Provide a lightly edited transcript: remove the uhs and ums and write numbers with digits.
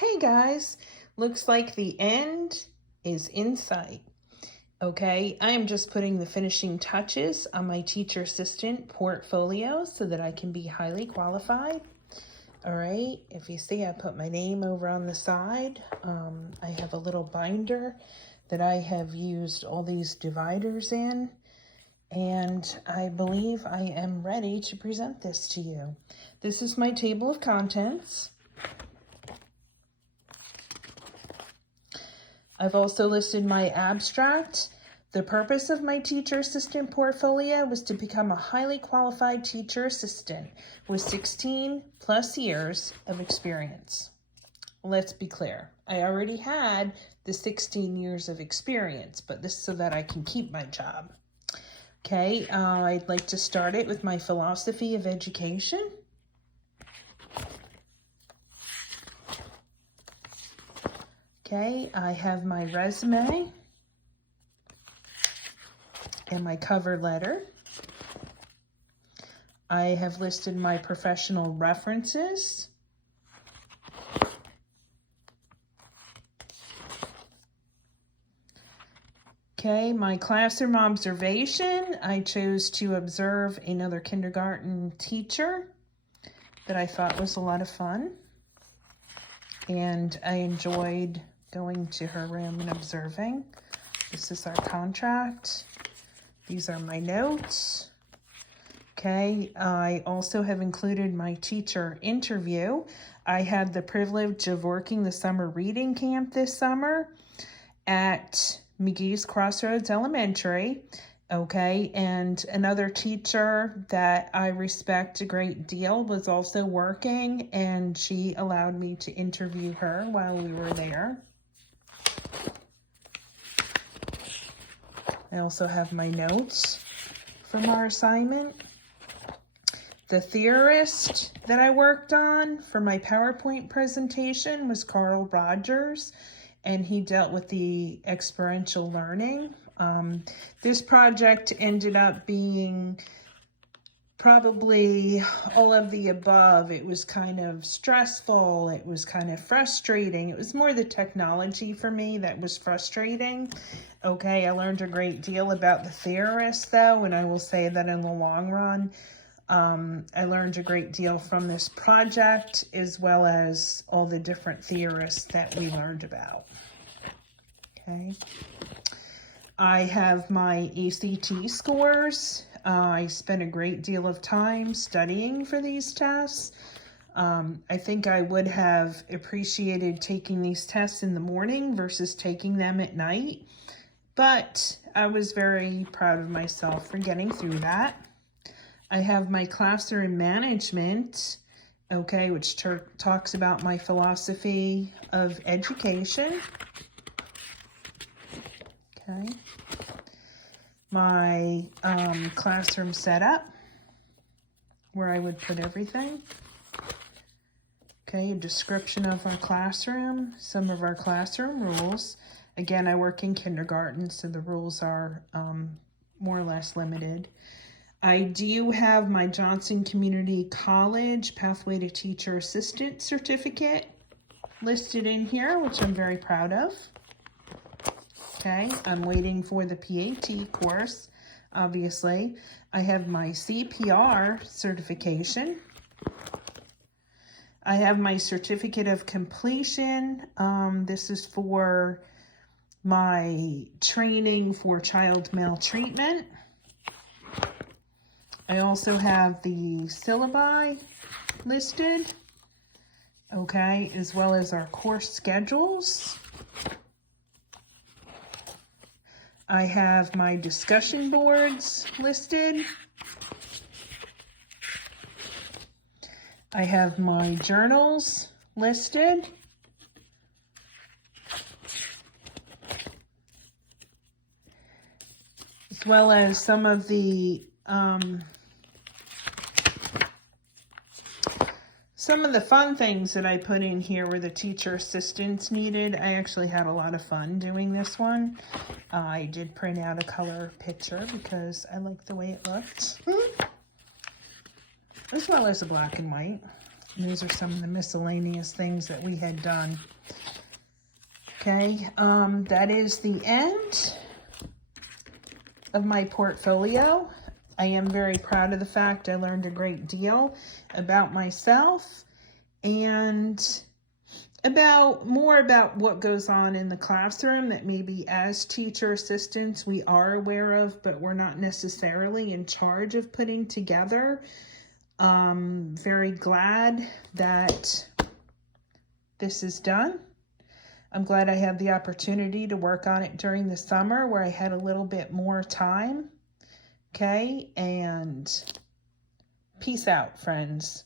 Hey guys, looks like the end is in sight. Okay, I am just putting the finishing touches on my teacher assistant portfolio so that I can be highly qualified. All right, if you see, I put my name over on the side. I have a little binder that I have used all these dividers in, and I believe I am ready to present this to you. This is my table of contents. I've also listed my abstract. The purpose of my teacher assistant portfolio was to become a highly qualified teacher assistant with 16 plus years of experience. Let's be clear, I already had the 16 years of experience, but this is so that I can keep my job. Okay, I'd like to start it with my philosophy of education. Okay, I have my resume and my cover letter. I have listed my professional references. Okay, my classroom observation. I chose to observe another kindergarten teacher that I thought was a lot of fun. And I enjoyed going to her room and observing. This is our contract. These are my notes. Okay, I also have included my teacher interview. I had the privilege of working the summer reading camp this summer at McGee's Crossroads Elementary. Okay, and another teacher that I respect a great deal was also working, and she allowed me to interview her while we were there. I also have my notes from our assignment. The theorist that I worked on for my PowerPoint presentation was Carl Rogers, and he dealt with the experiential learning. This project ended up being probably all of the above. It was kind of stressful. It was kind of frustrating. It was more the technology for me that was frustrating. Okay, I learned a great deal about the theorist though, and I will say that in the long run, I learned a great deal from this project as well as all the different theorists that we learned about. Okay. I have my ACT scores. I spent a great deal of time studying for these tests. I think I would have appreciated taking these tests in the morning versus taking them at night, but I was very proud of myself for getting through that. I have my classroom management, okay, which talks about my philosophy of education. Okay. My classroom setup, where I would put everything. Okay, a description of our classroom, some of our classroom rules. Again, I work in kindergarten, so the rules are more or less limited. I do have my Johnson Community College Pathway to Teacher Assistant certificate listed in here, which I'm very proud of. Okay, I'm waiting for the PAT course, obviously. I have my CPR certification. I have my certificate of completion. This is for my training for child maltreatment. I also have the syllabi listed, okay, as well as our course schedules. I have my discussion boards listed. I have my journals listed. As well as some of the fun things that I put in here were the teacher assistants needed. I actually had a lot of fun doing this one. I did print out a color picture because I like the way it looked, as well as a black and white. And those are some of the miscellaneous things that we had done. Okay, that is the end of my portfolio. I am very proud of the fact I learned a great deal about myself and more about what goes on in the classroom that maybe as teacher assistants we are aware of, but we're not necessarily in charge of putting together. Very glad that this is done. I'm glad I had the opportunity to work on it during the summer where I had a little bit more time. Okay, and peace out, friends.